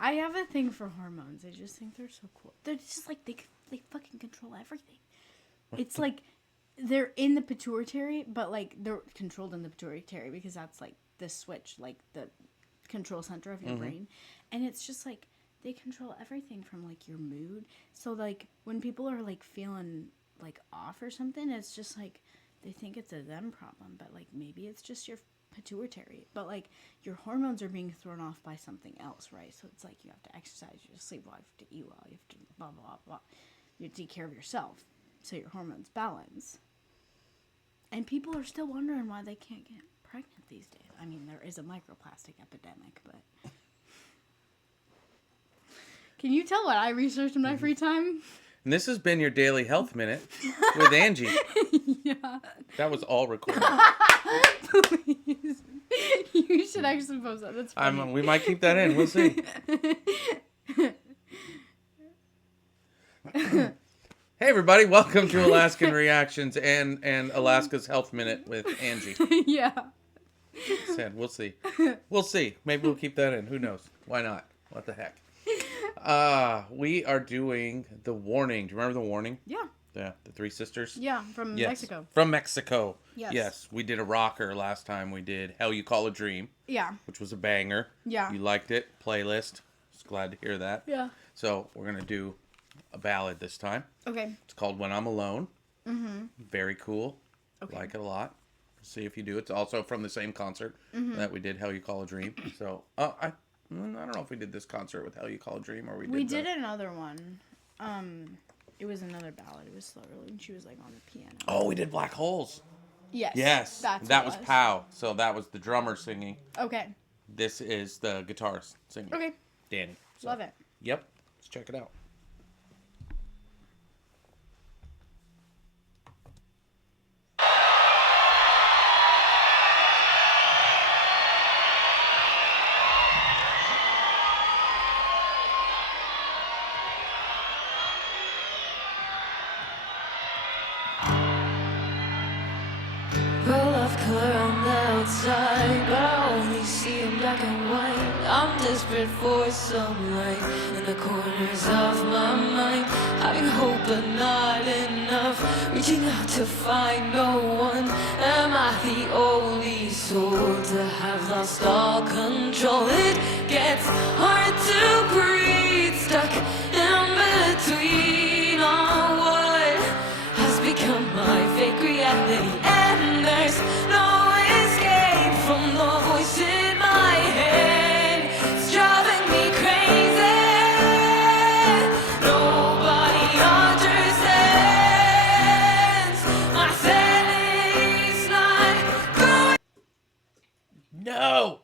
I have a thing for hormones. I just think they're so cool. They're just like, they fucking control everything. It's like, they're in the pituitary, but like, they're controlled in the pituitary because that's like the switch, like the control center of your brain. And it's just like, they control everything from like your mood. So like, when people are like feeling like off or something, it's just like, they think it's a them problem, but like, maybe it's just your pituitary, but like your hormones are being thrown off by something else, right? So it's like you have to exercise, you have to sleep well, you have to eat well, you have to blah blah blah. You have to take care of yourself so your hormones balance. And people are still wondering why they can't get pregnant these days. I mean, there is a microplastic epidemic, but can you tell what I researched in my free time? And this has been your Daily Health Minute with Angie. Yeah. That was all recorded. Please. You should actually post that. That's funny. We might keep that in. We'll see. Hey, everybody. Welcome to Alaskan Reactions and Alaska's Health Minute with Angie. Yeah. Sad. We'll see. We'll see. Maybe we'll keep that in. Who knows? Why not? What the heck? We are doing The Warning. Do you remember The Warning? Yeah. Yeah, the Three Sisters? Yeah, from Mexico. From Mexico. Yes. We did a rocker last time. We did Hell You Call a Dream. Yeah. Which was a banger. Yeah. You liked it. Playlist. Just glad to hear that. Yeah. So we're going to do a ballad this time. Okay. It's called When I'm Alone. Mm-hmm. Very cool. Okay. Like it a lot. See if you do. It's also from the same concert that we did Hell You Call a Dream. So, I don't know if we did this concert with Hell You Call a Dream or we did another one. It was another ballad. It was slower and she was like on the piano. Oh, we did Black Holes. Yes. Yes. That was Pow. So that was the drummer singing. Okay. This is the guitarist singing. Okay. Danny. So, love it. Yep. Let's check it out. Color on the outside, but I only see in black and white. I'm desperate for some light in the corners of my mind. Having hope but not enough, reaching out to find no one. Am I the only soul to have lost all control? It gets hard to breathe, stuck in between on what has become my fake reality. And there's no escape from the voice in my head. It's driving me crazy. Nobody understands. My sanity's not going No!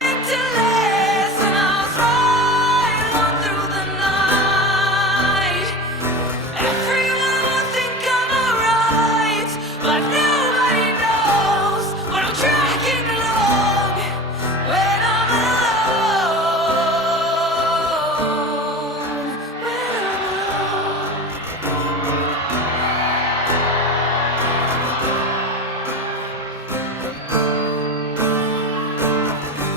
to last, and I was right on through the night. Everyone will think I'm alright, but nobody knows what I'm tracking along when I'm alone. When I'm alone.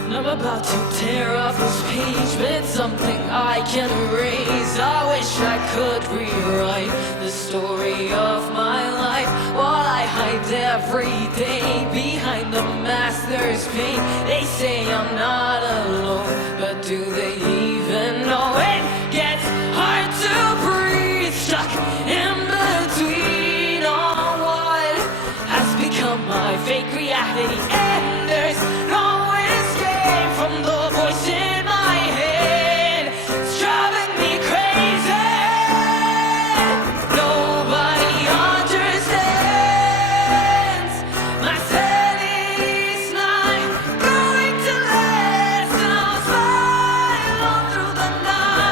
And I'm about to tear off this page, but it's something I can erase. I wish I could rewrite the story of my life while I hide every day behind the master's paint. They say I'm not alone, but do they even know? It gets hard to breathe, stuck in between on what has become my fake reality. And there's no escape from the voice in my head. It's driving me crazy. Nobody understands. My sanity's not going to last. And I was flying all through the night.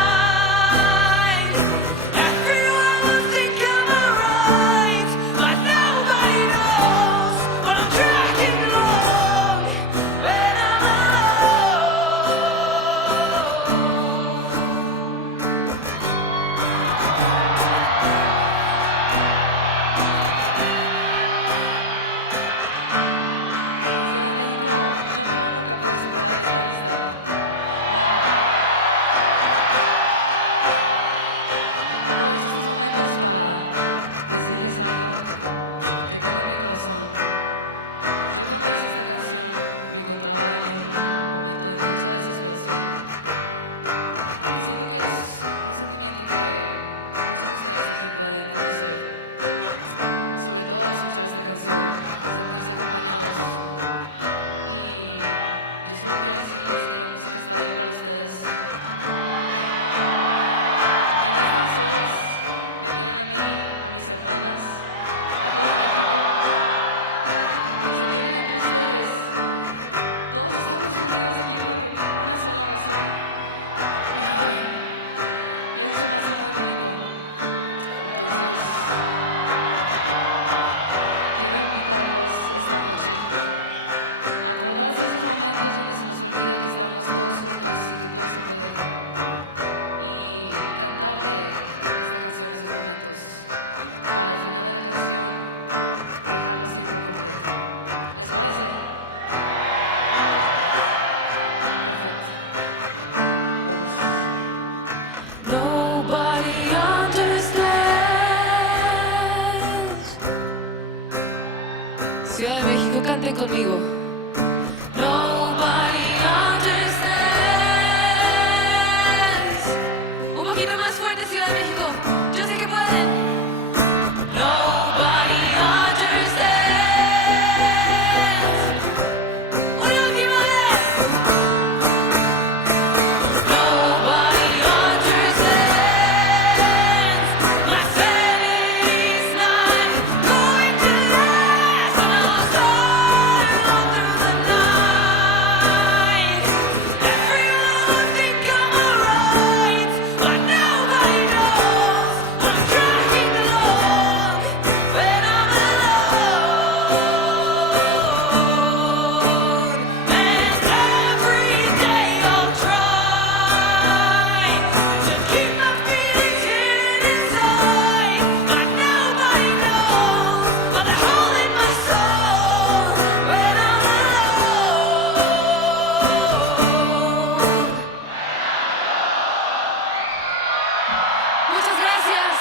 conmigo. Nobody understands. Un poquito más fuerte, Ciudad de México. Yo sé que pueden. Nobody understands. Una última vez. Nobody understands. My family's not going to last. And I'll start all through the night. Everyone will think I'm alright, but nobody knows I'm trying along when I'm alone. And every day I'll try to keep my feelings hidden inside, but nobody knows but the hole in my soul when I'm alone. Muchas gracias.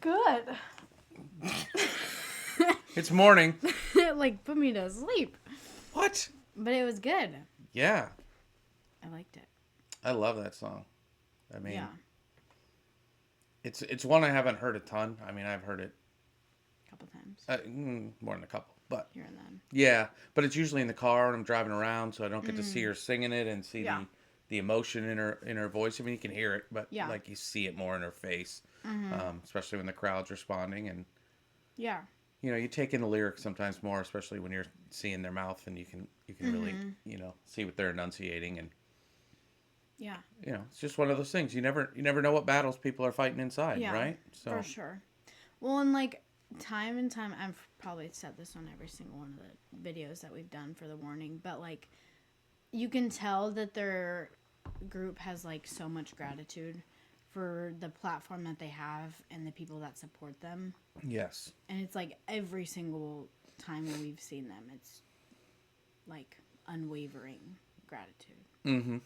Good. It's morning. It like put me to sleep. What? But it was good. Yeah. I liked it. I love that song. I mean, Yeah. it's one I haven't heard a ton. I mean, I've heard it A couple times. more than a couple. But Here and then. yeah, but it's usually in the car when I'm driving around, so I don't get to see her singing it and see Yeah. the emotion in her voice. I mean, you can hear it, but Yeah. like you see it more in her face, especially when the crowd's responding. And Yeah. you know, you take in the lyrics sometimes more, especially when you're seeing their mouth and you can really see what they're enunciating. And Yeah. it's just one of those things. You never know what battles people are fighting inside, Yeah. right? So For sure. Well, and like time and time, I've probably said this on every single one of the videos that we've done for the warning, but like you can tell that their group has like so much gratitude for the platform that they have and the people that support them. yes, And it's like every single time when we've seen them, it's like unwavering gratitude.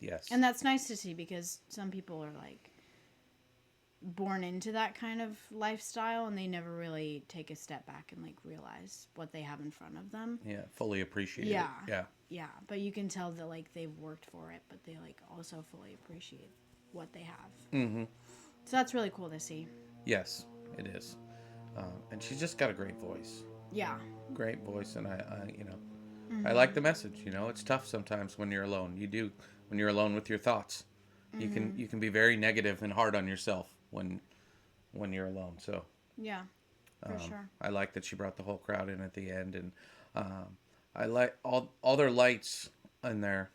yes, And that's nice to see because some people are like born into that kind of lifestyle and they never really take a step back and like realize what they have in front of them. yeah, fully appreciate Yeah. it. Yeah, Yeah, but you can tell that like they've worked for it, but they like also fully appreciate what they have. So that's really cool to see. yes, it is. And she's just got a great voice. Yeah. Great voice, and I like the message. It's tough sometimes when you're alone. When you're alone with your thoughts, you can be very negative and hard on yourself when you're alone. So Yeah. For sure. I like that she brought the whole crowd in at the end, and I like all their lights in there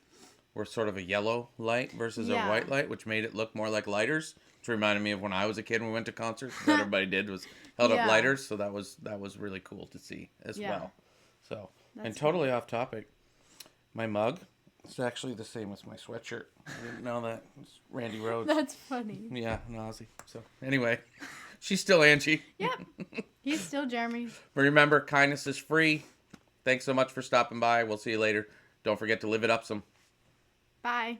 were sort of a yellow light versus a Yeah. white light, which made it look more like lighters. Which reminded me of when I was a kid and we went to concerts. What everybody did was held Yeah. up lighters, so that was really cool to see as Yeah. well. So, and That's totally off topic, my mug is actually the same as my sweatshirt. I didn't know that. It's Randy Rhodes. That's funny. Yeah, Nazi. So anyway, she's still Angie. Yep. He's still Jeremy. But remember, kindness is free. Thanks so much for stopping by. We'll see you later. Don't forget to live it up some. Bye.